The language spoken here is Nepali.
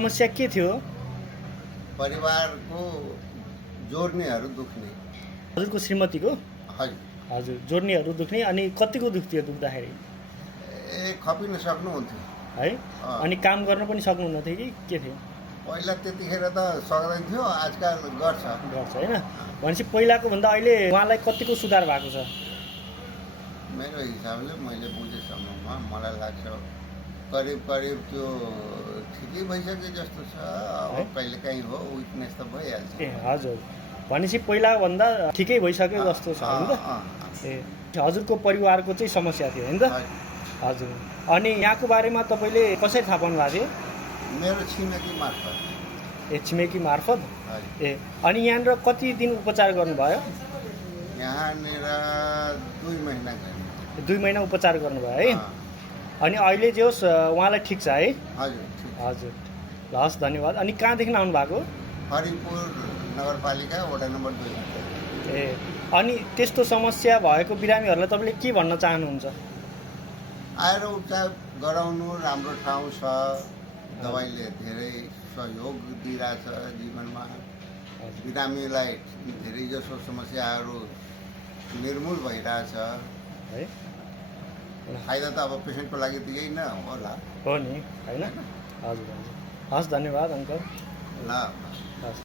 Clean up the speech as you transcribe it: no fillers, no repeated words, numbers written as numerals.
समस्या के थियो? परिवारको जोड्नेहरू दुख्ने। हजुरको श्रीमतीको? हजुर। हजुर, जोड्नेहरू दुख्ने। अनि कतिको दुख्थ्यो दुख्दाखेरि? खपिन सक्नुहुन्थ्यो है। अनि काम गर्न पनि सक्नुहुन्न थियो कि के थियो? पहिला त्यतिखेर त सक्दैन थियो, आजकल गर्छ होइन। भनेपछि पहिलाको भन्दा अहिले उहाँलाई कतिको सुधार भएको छ? मेरो हिसाबले मैले बुझेसम्ममा मलाई लाग्छ करिब करिब त्यो ठिकै भइसके जस्तो छ। अब कहिलेकाहीँ हो विकनेस त भइहाल्छ। ए हजुर, भनेपछि पहिलाभन्दा ठिकै भइसक्यो जस्तो छ होइन त? ए हजुरको परिवारको चाहिँ समस्या थियो होइन त? हजुर। अनि यहाँको बारेमा तपाईँले कसरी थाहा पाउनु भएको थियो? मेरो छिमेकी मार्फत। ए छिमेकी मार्फत? ए अनि यहाँनिर कति दिन उपचार गर्नुभयो? यहाँनिर 2 महिना 2 महिना उपचार गर्नुभयो है। अनि अहिले जे होस् उहाँलाई ठिक छ है? हजुर। हजुर, ल हस्, धन्यवाद। अनि कहाँदेखि आउनु भएको? हरिपुर नगरपालिका वडा नम्बर 2। ए अनि त्यस्तो समस्या भएको बिरामीहरूलाई तपाईँले के भन्न चाहनुहुन्छ? आएर उपचार गराउनु राम्रो ठाउँ छ। दबाईले धेरै सहयोग दिइरहेछ जीवनमा। बिरामीलाई धेरैजसो समस्याहरू निर्मूल भइरहेछ है। फाइदा त अब पेसेन्टको लागि त यही नै होला। हो नि होइन? हजुर हजुर, हस्, धन्यवाद अङ्कल। ल। हस्।